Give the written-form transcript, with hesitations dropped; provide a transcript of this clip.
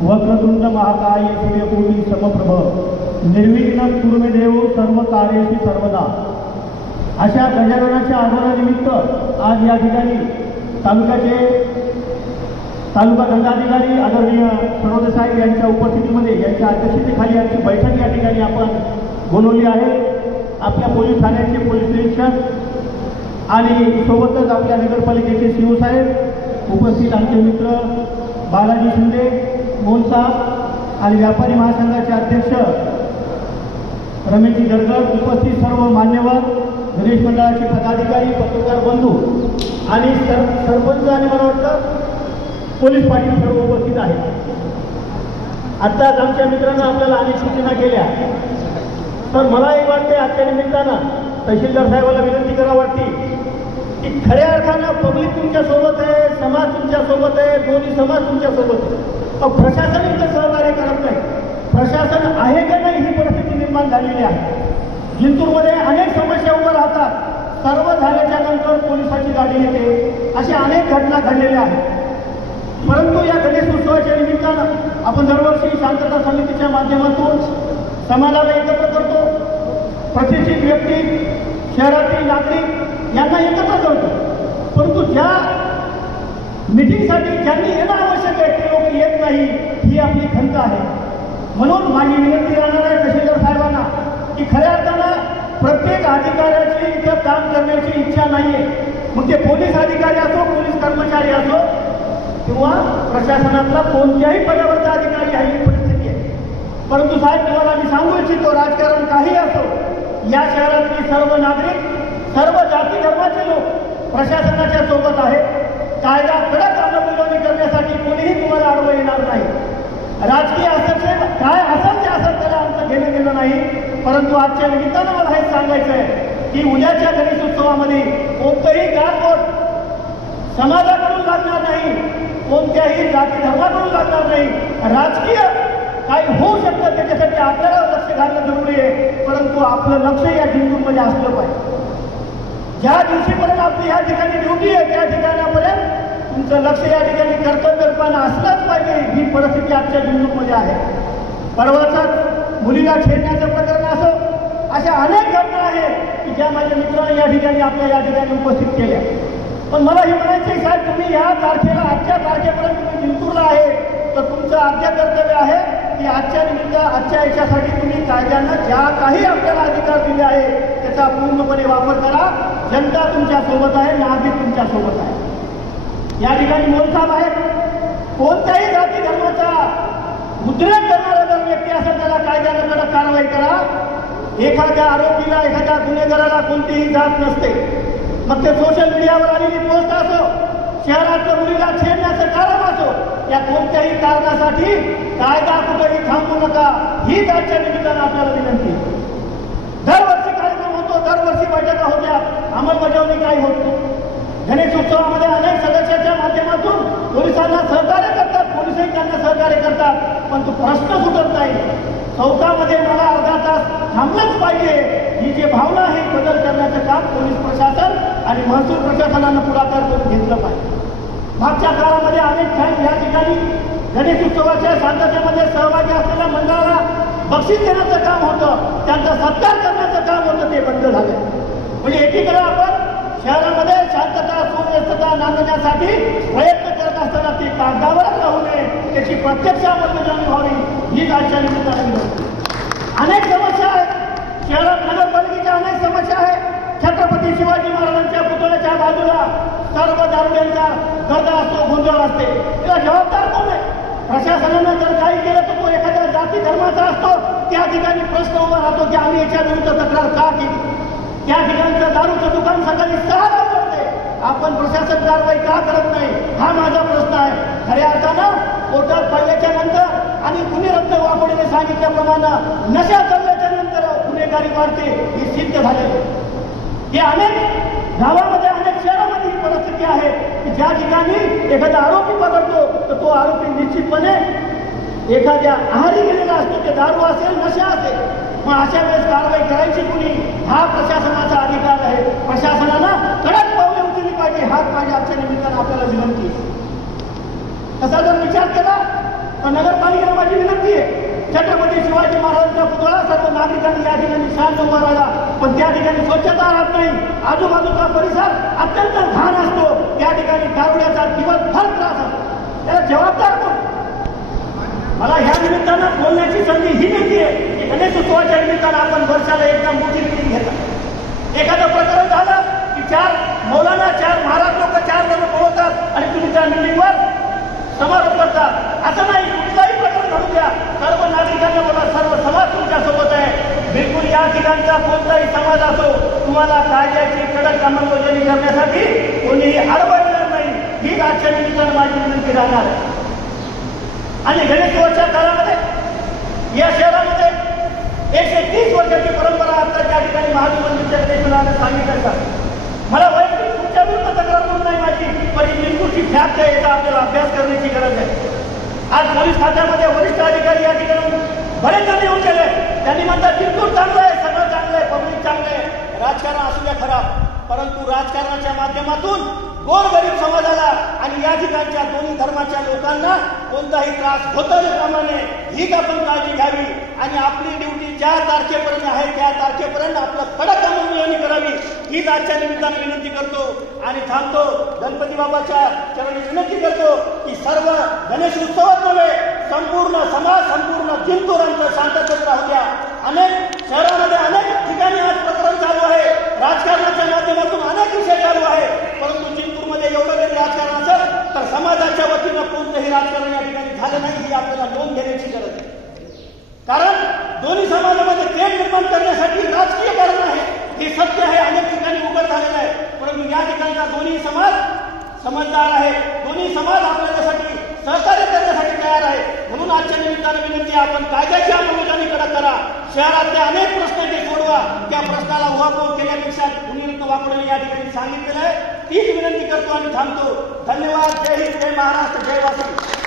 वक्रतुंड महाकाय सूर्यकोटी समप्रभ निर्विघ्न कुर्मे सर्व कार्येषु सर्वदा अशा गजाननाच्या आगमनानिमित्त आज या ठिकाणी तालुका दंडाधिकारी आदरणीय सरोदे साहेब यांच्या उपस्थितीमध्ये यांच्या अध्यक्षतेखाली आजची बैठक या ठिकाणी आपण बोलवली आहे। आपल्या पोलीस ठाण्याचे पोलीस निरीक्षक आणि सोबतच आपल्या नगरपालिकेचे सीओ साहेब, उपस्थित आमचे मित्र बालाजी शिंदे मोनसा आणि व्यापारी महासंघाचे अध्यक्ष रमेशजी दरगड, उपस्थित सर्व मान्यवर, गणेश मंडळाचे पदाधिकारी, पत्रकार बंधू आणि सरपंच आणि मला वाटतं पोलीस पाटील सर्व उपस्थित आहेत। आत्ताच आमच्या मित्रांना आपल्याला अनेक सूचना केल्या, तर मला एक वाटते आजच्या निमित्तानं तहसीलदार साहेबांना विनंती करा वाटते की खऱ्या अर्थानं पब्लिक तुमच्या सोबत आहे, समाज तुमच्या सोबत आहे, दोन्ही समाज तुमच्या सोबत आहे। प्रशासन इथं सहकार्य करत नाही। प्रशासन आहे का नाही ही परिस्थिती निर्माण झालेली आहे। जिंतूरमध्ये अनेक समस्या उभ्या राहतात, सर्व झाल्याच्या नंतर पोलिसाची गाडी येते, अशा अनेक घटना घडलेल्या आहेत। परंतु या गणेश उत्सवाच्या निमित्तानं आपण दरवर्षी शांतता समितीच्या माध्यमातून समाजाला एकत्र करतो, प्रतिष्ठित व्यक्ती, शहरातील नागरिक यांना एकत्र करतो। परंतु ज्या मीटिंगसाठी ज्यांनी येणं आवश्यक आहे ते लोक येत नाही, ही आपली खंत आहे। म्हणून माझी विनंती राहणार आहे तहसीलदार साहेबांना की खऱ्या अर्थानं प्रत्येक अधिकाऱ्याची इथं काम करण्याची इच्छा नाहीये, मग ते पोलीस अधिकारी असो, पोलीस कर्मचारी असो किंवा प्रशासनातला कोणत्याही पदावरचा अधिकारी आहे, ही परिस्थिती आहे। परंतु साहेब तुम्हाला मी सांगू इच्छितो, राजकारण काही असो, या शहरातली सर्व नागरिक, सर्व जाती धर्माचे लोक प्रशासनाच्या सोबत आहेत। कायदा कडक अंमलबजावणी करण्यासाठी कोणीही तुम्हाला आडवं येणार नाही। राजकीय हस्तक्षेप काय असेल ते असेल त्याला आमचं घेणं देणं नाही। परंतु आजच्या निमित्तानं मला हे सांगायचं आहे की उद्याच्या गणेश उत्सवामध्ये कोणतंही गालबोट समाजाकडून लागणार नाही, कोणत्याही जाती धर्माकडून लागणार नाही। राजकीय काही होऊ शकतं त्याच्यासाठी आपल्याला लक्ष घालणं जरुरी आहे, परंतु आपलं लक्ष या जिंतूरमध्ये असलं पाहिजे। ज्या दिवशीपर्यंत आपली या ठिकाणी ड्युटी आहे त्या ठिकाणापर्यंत तुमचं लक्ष या ठिकाणी कर्तव्यपणा असलंच पाहिजे, ही परिस्थिती आजच्या जिंतूरमध्ये आहे। परवाचाच मुलीला छेडण्याचं प्रकरण असो, अशा अनेक घटना आहेत की ज्या माझ्या मित्रांनी या ठिकाणी आपल्या या ठिकाणी उपस्थित केल्या। पण मला हे म्हणायचं साहेब, तुम्ही या तारखेला आजच्या तारखेपर्यंत तुम्ही जिंतूरला आहे, तर तुमचं आद्य कर्तव्य आहे की आजच्या निमित्त आजच्या याच्यासाठी तुम्ही कायद्यानं ज्या काही आपल्याला अधिकार दिले आहे त्याचा पूर्णपणे वापर करा। जनता तुमच्या सोबत आहे, नागरिक तुमच्या सोबत आहे। या ठिकाणी मोलसाहेब आहेत, कोणत्याही जाती धर्माचा उद्रेक करणारा जर व्यक्ती असेल त्याला कायद्यानं कडक कारवाई करा। एखाद्या आरोपीला, एखाद्या गुन्हेगाराला कोणतीही जात नसते, मग ते सोशल मीडियावर आलेली पोस्ट असो, शहरातल्या मुलीला छेडण्याचं कारण असो, या कोणत्याही कारणासाठी कायदा कुठेही थांबवू नका, हीच आजच्या निमित्तानं आपल्याला विनंती। दरवर्षी कार्यक्रम होतो, दरवर्षी बैठका होत्या, अंमलबजावणी काही होत नाही। गणेश उत्सवामध्ये अनेक सदस्याच्या माध्यमातून पोलिसांना सहकार्य करतात, पोलिसही त्यांना सहकार्य करतात, पण तो प्रश्न सुटत नाही। चौकामध्ये मला अर्धा तास थांबलंच पाहिजे, ही जी भावना आहे बदल करण्याचं काम पोलीस प्रशासन आणि महसूल प्रशासनानं पुढाकार करून घेतलं पाहिजे। मागच्या काळामध्ये अनेक ठिकाणी या ठिकाणी गणेश उत्सवाच्या शांततेमध्ये सहभागी असलेल्या मंडळाला बक्षीस देण्याचं काम होतं, त्यांचा सत्कार करण्याचं काम होतं, ते बंद झालं। म्हणजे एकीकडे आपण शहरामध्ये शांतता सुव्यवस्था नांदण्यासाठी प्रयत्न करत असताना ती कागदावरच राहू नये, त्याची प्रत्यक्ष अंमलबजावणी व्हावी, हीच आजच्या निमित्तानं अनेक समस्या आहेत शहरात, नगरपालिकेच्या अनेक समस्या आहेत। छत्रपती शिवाजी महाराजांच्या पुतळ्याच्या बाजूला सर्व दारुड्यांचा गर्दा असतो, गोंधळ असते, त्याला जबाबदार कोण आहे? प्रशासनानं जर काही केलं तर तो एखाद्या जाती धर्माचा असतो, त्या ठिकाणी प्रश्न उभा राहतो की आम्ही याच्या विरुद्ध तक्रार का केली? त्या ठिकाणचं दारूचं दुकान सकाळी 6ला उघडते, आपण प्रशासन कारवाई का करत नाही, हा माझा प्रश्न आहे। खऱ्या अर्थानं कोर्टात पडल्याच्या नंतर आणि गुन्हेरत्न वाघोडेने सांगितल्याप्रमाणे नशा चढल्याच्या नंतर गुन्हेगारी वाढते, हे सिद्ध झालेलं। हे अनेक गावामध्ये, अनेक शहरामध्ये ही परिस्थिती आहे की ज्या ठिकाणी एखादा आरोपी पकडतो तर तो आरोपी निश्चितपणे एखाद्या आहारी गेलेला असतो, ते दारू असेल, नशा असेल। मग अशा वेळेस कारवाई करायची कुणी, हा प्रशासनाचा अधिकार आहे। प्रशासनानं कडक पावले उचलली पाहिजे, हाच माझ्या आजच्या निमित्तानं आपल्याला विनंती। तसा जर विचार केला तर नगरपालिका छत्रपती शिवाजी महाराजांचा पुतळा सर्व नागरिकांनी या ठिकाणी शांत उभा राहिला, पण त्या ठिकाणी स्वच्छता राहत नाही. आजूबाजूचा परिसर अत्यंत घाण असतो. त्या ठिकाणी दारुड्याचा दिवसभर त्रास असतो. त्याला जबाबदार कोण? मला ह्या निमित्तानं बोलण्याची संधी ही मिळते की गणेशोत्सवाच्या निमित्तानं आपण वर्षाला एकदा मोठी मिटिंग घेतात. एखादं प्रकरण झालं की 4 मौलाना 4 महाराज लोक 4 जण बोलवतात आणि तुम्ही त्या मिटिंगवर समारोप करतात. असं नाही. कुठलाही प्रकरण घडू द्या, सर्व नागरिकांना बोला, सर्व समाज तुमच्या सोबत आहे. बिलकुल या ठिकाणचा कोणताही समाज असो, तुम्हाला कायद्याची कडक अंमलबजावणी करण्यासाठी कोणीही अडवणार नाही. ही आजच्या निमित्तानं माझी विनंती राहणार आहे. आणि गणेशोत्सवाच्या काळामध्ये या शहरामध्ये 130 वर्षाची परंपरा आता त्या ठिकाणी महादेव मंदिरच्या गणेशोत्सवाने सांगितलं. मला वैयक्तिक तुमच्या विरुद्ध तक्रार करून नाही माझी, पण ही बिलकुलची फॅक्ट आहे. याचा आपल्याला अभ्यास करण्याची गरज आहे. आज पोलीस खात्यामध्ये वरिष्ठ अधिकारी या ठिकाणी बरेच जण येऊन गेले. त्यांनी म्हणतात बिलकुल चांगलं आहे, सगळं चांगलं आहे, पब्लिक चांगलं आहे, राजकारण असू द्या खराब, परंतु राजकारणाच्या माध्यमातून गोरगरीब समाजाला आणि या ठिकाणच्या दोन्ही धर्माच्या लोकांना कोणताही त्रास होता कामा नये, हीच आपण काळजी घ्यावी. आणि आपली ड्युटी ज्या तारखेपर्यंत आहे त्या तारखेपर्यंत आपलं कडक अंमलबजावणी करावी, हीच आजच्या निमित्तानं विनंती करतो आणि थांबतो. गणपती बाबाच्या चरणी विनंती करतो की सर्व गणेश उत्सवात नव्हे, संपूर्ण समाज, संपूर्ण जिंतूरांचं शांततेत राहू द्या. अनेक शहरामध्ये अनेक ठिकाणी आज प्रकरण चालू आहे, राजकारणाच्या माध्यमातून अनेक विषय चालू आहे, परंतु जिंतूरमध्ये एवढं जरी राजकारण असेल तर समाजाच्या वतीनं कोणतंही राजकारण या ठिकाणी झालं नाही, ही आपल्याला नोंद घेण्याची गरज आहे. कारण दोन्ही समाजामध्ये तेढ निर्माण करण्यासाठी राजकीय कारण आहे, हे सत्य आहे, अनेक ठिकाणी उघड झालेलं आहे. परंतु या ठिकाणचा दोन्ही समाज समजदार आहे, दोन्ही समाज आपल्यासाठी सहकार्य करण्यासाठी तयार आहे. म्हणून आजच्या निमित्तानं विनंती, आपण कायद्याची अंमलबजावणी कडक करा. शहरातले अनेक प्रश्न ते सोडवा. त्या प्रश्नाला उहापोह केल्यापेक्षा गुणवृत्त वापरणे या ठिकाणी सांगितलेलं आहे. तीच विनंती करतो आणि थांबतो. धन्यवाद. जय हिंद, जय महाराष्ट्र, जय वासवी.